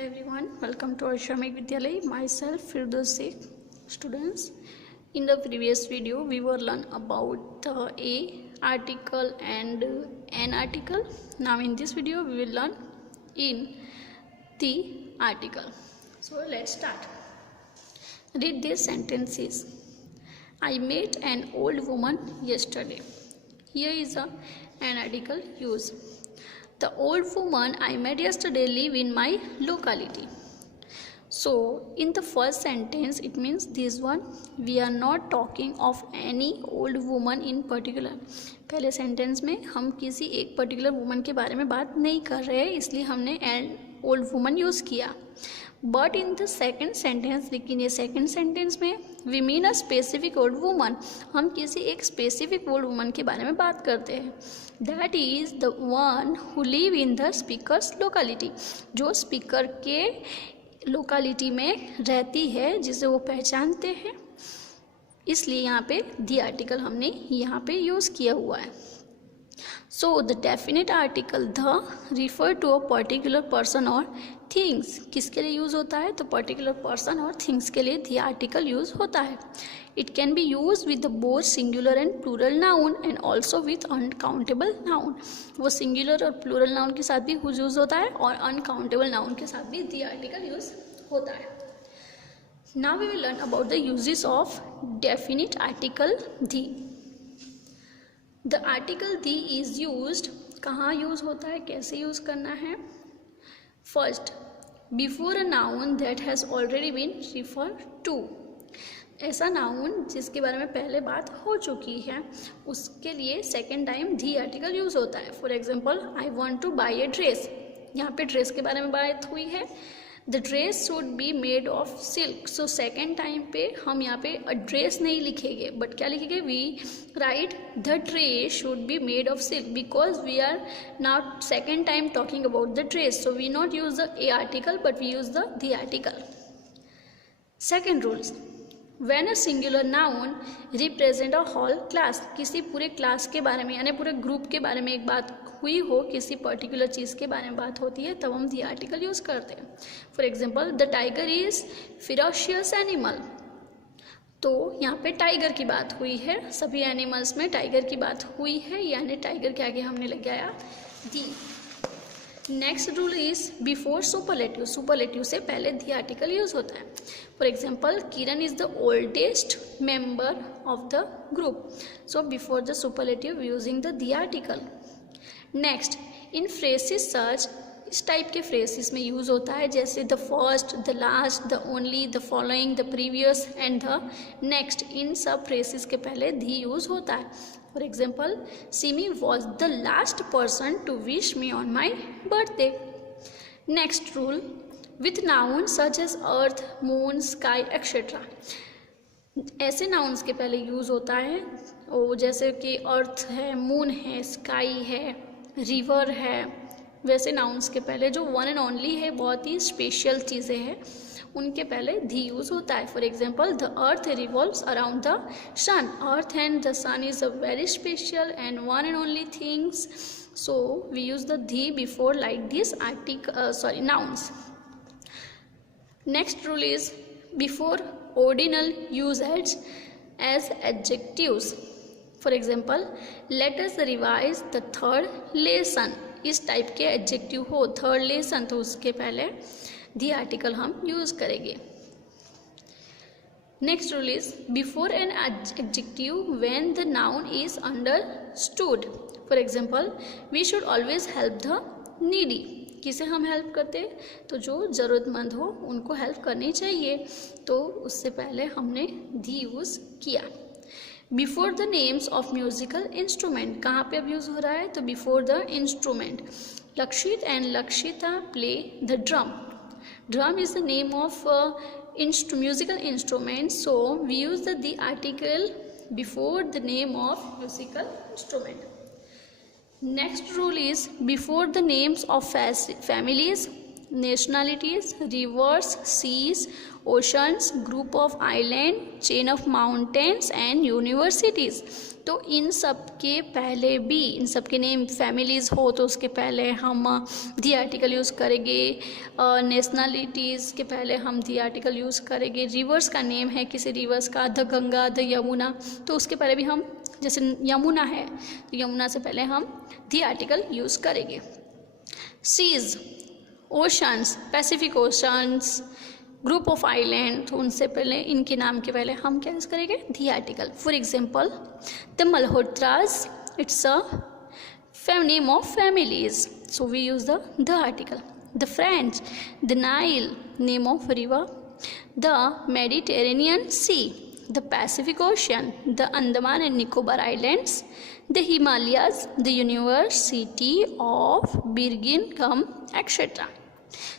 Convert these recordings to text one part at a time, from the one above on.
Hello everyone, welcome to Ashramik Vidyalay. Myself Firdaus Sheikh. Students, in the previous video we were learn about the a article and an article. Now in this video we will learn in the article. So let's start. Read these sentences. I met an old woman yesterday. Here is an article used. The old woman I met yesterday live in my locality. So in the first sentence it means this one we are not talking of any old woman in particular. पहले sentence में हम किसी एक particular woman के बारे में बात नहीं कर रहे हैं, इसलिए हमने एन ओल्ड वुमन यूज़ किया. But in the second sentence, लेकिन ये सेकेंड सेंटेंस में we mean a specific old woman, हम किसी एक स्पेसिफिक ओल्ड वुमन के बारे में बात करते हैं. That is the one who live in the speakers locality, जो स्पीकर के लोकेलिटी में रहती है, जिसे वो पहचानते हैं. इसलिए यहाँ पे द आर्टिकल हमने यहाँ पे यूज़ किया हुआ है. So the definite article the refer to a particular person और थिंग्स. किसके लिए यूज़ होता है? तो पर्टिकुलर पर्सन और थिंग्स के लिए द आर्टिकल यूज़ होता है. It can be use with both singular and plural noun and also with uncountable noun. वो सिंगुलर और प्लूरल नाउन के साथ भी यूज़ होता है और अनकाउंटेबल नाउन के साथ भी द आर्टिकल यूज़ होता है. Now we will learn about the uses of definite article the. The article the is used, कहाँ यूज़ होता है, कैसे यूज़ करना है? First, before a noun that has already been referred to. ऐसा noun जिसके बारे में पहले बात हो चुकी है, उसके लिए second time the article use होता है. For example, I want two by a dress. यहाँ पे ड्रेस के बारे में बात हुई है. The dress should be made of silk. So second time पे हम यहाँ पे ड्रेस नहीं लिखेंगे, बट क्या लिखेंगे? We write the dress should be made of silk, because we are not second time talking about the dress. So we not use the a article but we use the article. Second rules, when a singular noun represent a whole class. किसी पूरे class के बारे में यानी पूरे group के बारे में एक बात हुई हो, किसी पर्टिकुलर चीज़ के बारे में बात होती है, तब हम द आर्टिकल यूज़ करते हैं. For example, the tiger is ferocious animal. तो यहाँ पे टाइगर की बात हुई है, सभी एनिमल्स में टाइगर की बात हुई है, यानी टाइगर के आगे हमने लगाया the. Next rule is before superlative. Superlative से पहले द आर्टिकल यूज होता है. For example, Kiran is the oldest member of the group. So before the superlative using the article. Next, in phrases such, इस type के phrases में use होता है, जैसे the first, the last, the only, the following, the previous and the next. इन सब phrases के पहले दी यूज़ होता है. For example, Simi was the last person to wish me on my birthday. Next rule, with noun such as earth, moon, sky etcetera. ऐसे nouns के पहले use होता है, वो जैसे कि अर्थ है, मून है, स्काई है, रिवर है. वैसे नाउन्स के पहले जो वन एंड ओनली है, बहुत ही स्पेशल चीज़ें हैं, उनके पहले धी यूज़ होता है. For example, the earth revolves around the sun. Earth and the sun is a very special and one and only things. So we use the the before like this nouns. Next rule is before ordinal usage as adjectives. For example, let us revise the third lesson. इस type के adjective हो, third lesson, तो उसके पहले the article हम use करेंगे. Next rule is before an adjective when the noun is understood. For example, we should always help the needy. किसे हम हेल्प करते हैं? तो जो ज़रूरतमंद हो उनको हेल्प करनी चाहिए, तो उससे पहले हमने दी यूज़ किया. Before the names of musical instrument, कहाँ पे अब यूज़ हो रहा है? तो before the instrument. Lakshit and Lakshita play the drum. Drum is the name of musical instrument, so we use the article before the name of musical instrument. Next rule is before the names of families, nationalities, rivers, seas, oceans, group of island, chain of mountains and universities. तो इन सब के पहले भी, इन सब के name families हो तो उसके पहले हम दी आर्टिकल यूज़ करेंगे। नेशनलिटीज़ के पहले हम दी आर्टिकल यूज़ करेंगे। रिवर्स का नेम है किसी रिवर्स का, द गंगा, द यमुना, तो उसके पहले भी हम, जैसे यमुना है तो यमुना से पहले हम दी आर्टिकल यूज़ करेंगे। Seas, oceans, Pacific oceans, group of island, तो उनसे पहले, इनके नाम के पहले हम क्या यूज़ करेंगे, the article. For example the Malhotras, it's a name of families, so we use the article. The French, the Nile, name of river. The Mediterranean sea, the Pacific ocean, the Andaman and Nicobar islands, the Himalayas, the university of Birmingham etcetera.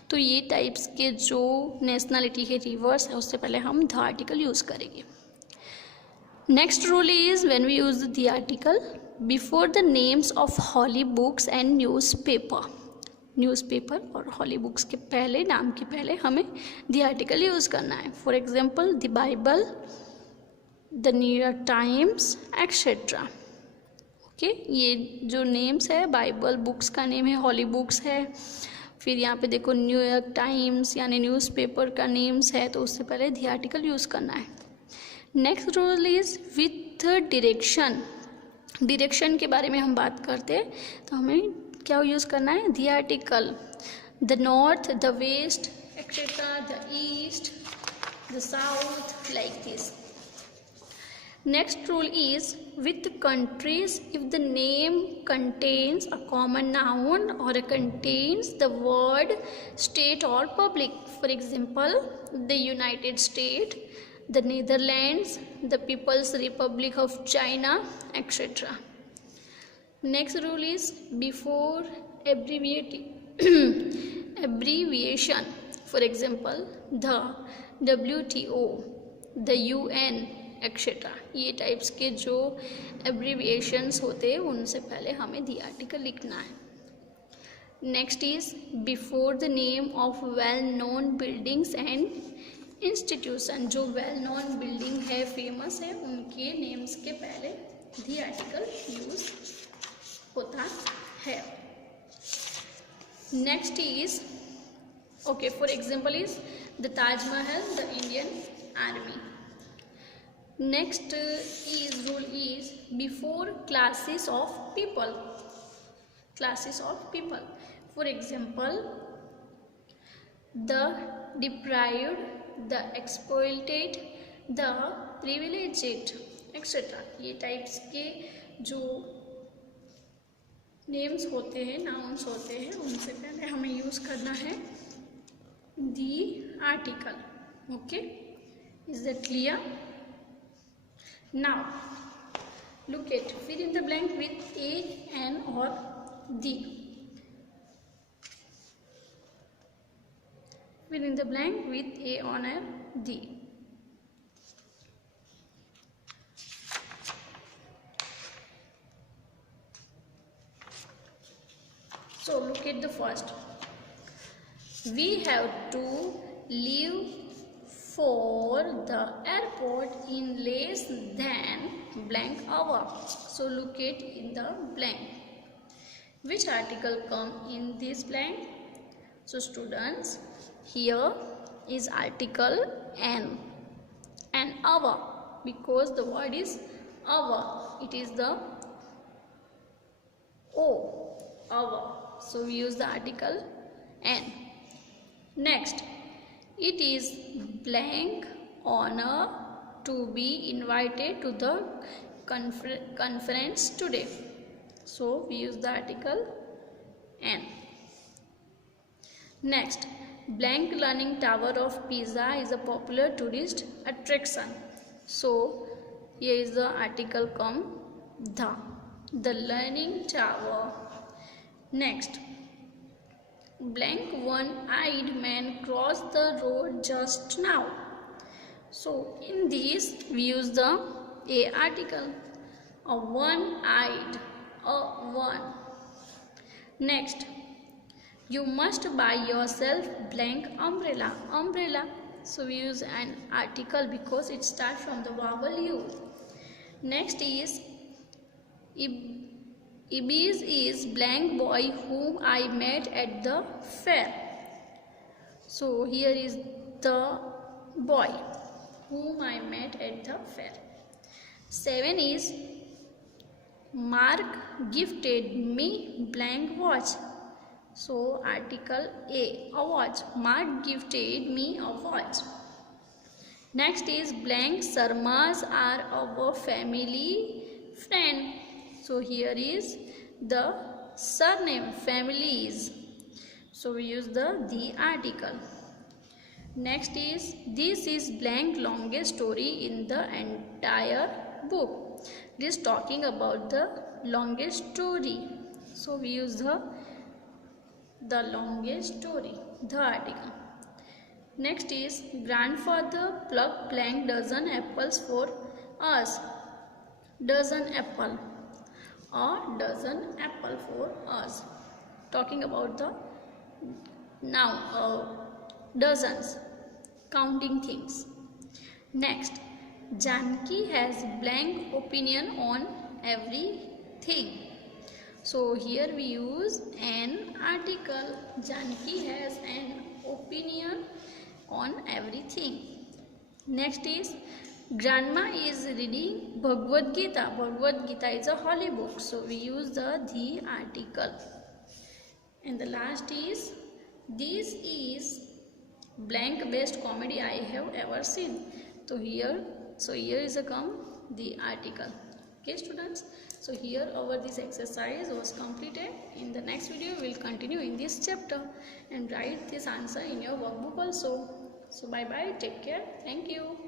तो ये types के जो nationality के reverse है उससे पहले हम the article use करेंगे। Next rule is when we use the article before the names of holy books and newspaper. Newspaper और हॉली बुक्स के पहले, नाम के पहले हमें द आर्टिकल यूज़ करना है। For example the Bible, the New York times etcetera. Okay, ये जो नेम्स है, बाइबल बुक्स का नेम है, हॉली बुक्स है, फिर यहाँ पे देखो न्यूयॉर्क टाइम्स यानी न्यूज़पेपर का नेम्स है, तो उससे पहले द आर्टिकल यूज़ करना है। Next rule is with direction. Direction के बारे में हम बात करते हैं तो हमें क्या यूज़ करना है, the article. The north, the west etcetera, the east, the south, like this. Next rule is with countries, if the name contains a common noun or contains the word state or public. For example, the United States, the Netherlands, the People's Republic of China, etc. Next rule is before abbreviation. For example, the WTO, the UN, etcetera. ये types के जो abbreviations होते हैं उनसे पहले हमें दी article लिखना है। Next is before the name of well known buildings and institution. जो वेल नोन बिल्डिंग है, फेमस है, उनके नेम्स के पहले दी आर्टिकल यूज होता है। Next is okay, for example is the Taj Mahal, the Indian army. Next is rule is before classes of people. Classes of people. For example, the deprived, the exploited, the privileged, etc. ये types के जो names होते हैं, nouns होते हैं, उनसे पहले हमें यूज़ करना है दी article. Okay, is that clear? Now, look at fill in the blank with a, an or the. Fill in the blank with a, on, or the. So, look at the first. We have to leave for the airport in less than blank hour. So look at in the blank. Which article come in this blank? So students, here is article an hour, because the word is hour. It is the O, hour. So we use the article an. Next, it is blank honor to be invited to the conference today. So we use the article an. Next, blank learning tower of Pisa is a popular tourist attraction. So here is the article come the learning tower. Next, blank one-eyed man crossed the road just now. So in this we use the a article, a one-eyed, a one. Next, you must buy yourself blank umbrella, umbrella. So we use an article because it starts from the vowel U. Next is Ibis is blank boy whom I met at the fair. So here is the boy whom I met at the fair. 7 is Mark gifted me blank watch. So article A, a watch. Mark gifted me a watch. Next is blank Sarmas are our family friend. So here is the surname families. So we use the article. Next is this is blank longest story in the entire book. It is talking about the longest story. So we use the longest story, the article. Next is grandfather plucked blank dozen apples for us. Dozen apple or dozen apple for us. Talking about the now dozens, counting things. Next, Janki has blank opinion on everything. So here we use an article. Janki has an opinion on everything. Next is grandma is reading Bhagavad Gita. Bhagavad Gita is a holy book. So we use the article. And the last is this is blank best comedy I have ever seen. So here is the article. Okay students, so here this exercise was completed. In the next video we will continue in this chapter and write this answer in your workbook also. So bye bye, take care, thank you.